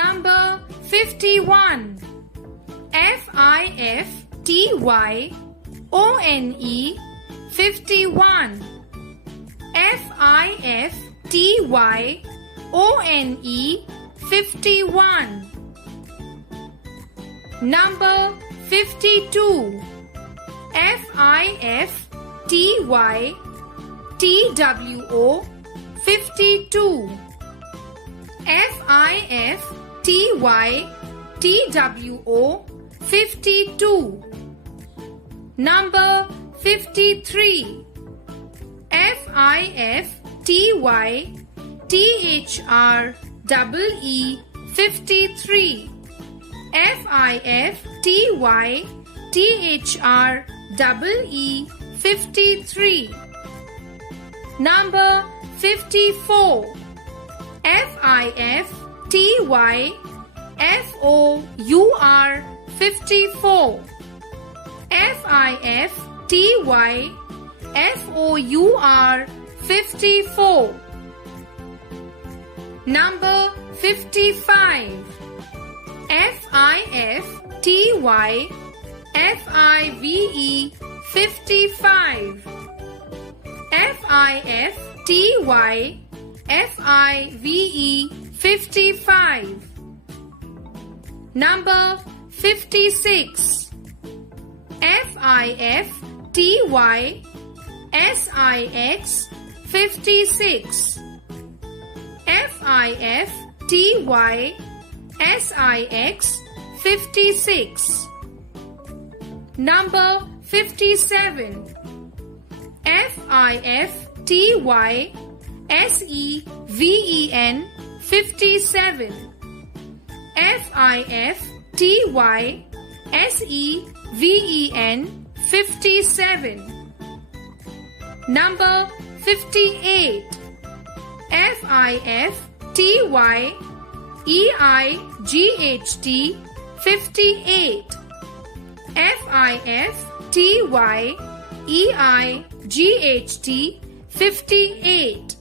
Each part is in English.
Number 51. F-I-F-T-Y-O-N-E 51. F-I-F-T-Y-O-N-E 51. Number 52. F-I-F-T-Y-T-W-O 52. F-I-F-T-Y-T-W-O 52. Number 53. F-I-F-T-Y-T-H-R-E-E 53. F-I-F-T-Y-T-H-R-E-E 53. Number 54. F-I-F-T-Y-F-O-U-R 54. F-I-F-T-Y-F-O-U-R 54. Number 55. F-I-F-T-Y-F-I-V-E 55. F-I-F-T-Y-F-I-V-E 55. Number 56. F-I-F-T-Y-S-I-X 56. F-I-F-T-Y-S-I-X 56. Number 57. F-I-F-T-Y-S-E-V-E-N 57. F-I-F-T-Y-S-E-V-E-N 57. Number 58. F-I-F-T-Y-E-I-G-H-T 58. F-I-F-T-Y-E-I-G-H-T 58.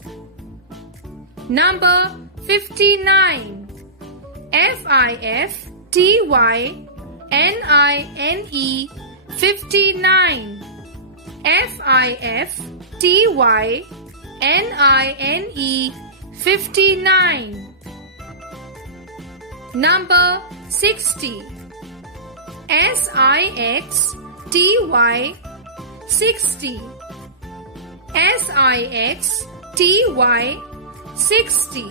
Number 59. F-I-F-T-Y-N-I-N-E 59. F-I-F-T-Y-N-I-N-E 59. Number 60. S-I-X-T-Y 60. S-I-X-T-Y 60.